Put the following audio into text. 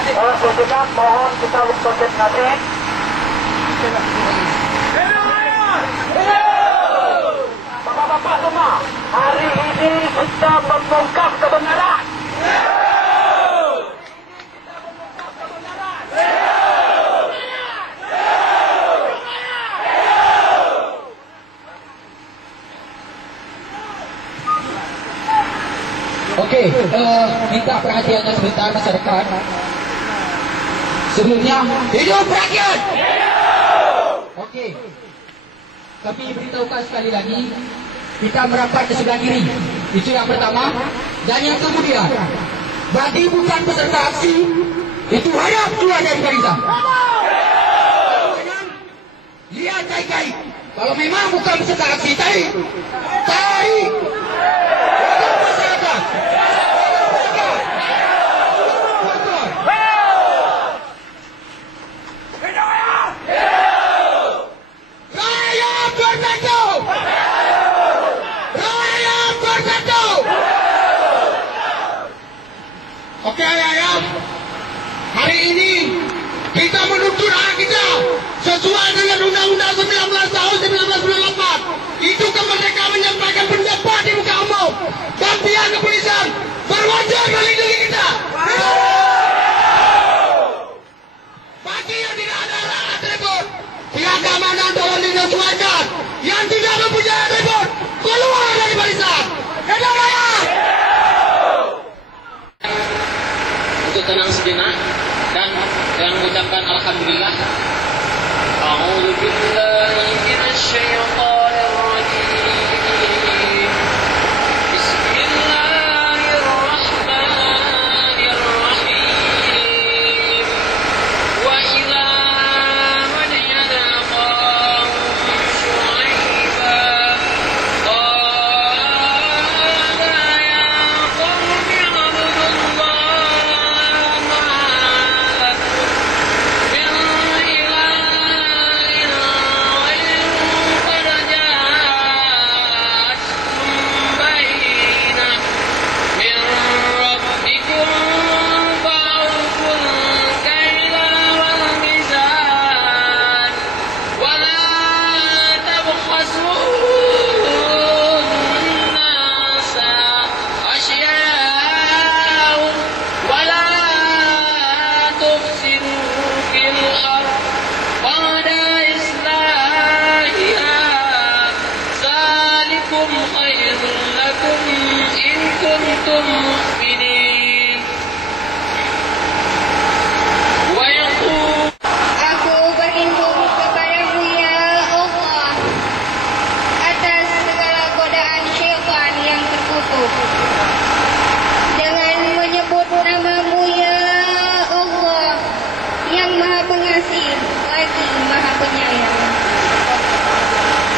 Sejenak mohon kita berkonsentrasi. Bapak-bapak semua, hari ini kita membongkar kebenaran. Oke, minta perhatiannya sebentar masyarakat. Sebelumnya, hidup rakyat! Oke, tapi beritahukan sekali lagi, kita merapat ke sebelah kiri. Itu yang pertama. Dan yang kemudian, bagi bukan peserta aksi, itu harap keluar dari barisan. Lihat baik-baik. Kalau memang bukan peserta aksi, tarik! Oke ayah, hari ini kita menuntut hak kita sesuai dengan Undang-Undang 19 tahun 1998. Itu kemerdekaan menyampaikan pendapat di muka umum dan pihak kepolisian berwajib melindungi kita. Bagi yang tidak ada alat atribut, pihak keamanan tolong disesuaikan. Yang tidak mempunyai atribut, keluar dari barisan. Hidup ayah! Untuk tenang sejenak dan mengucapkan alhamdulillah. A'udzu billahi minasy syaithanir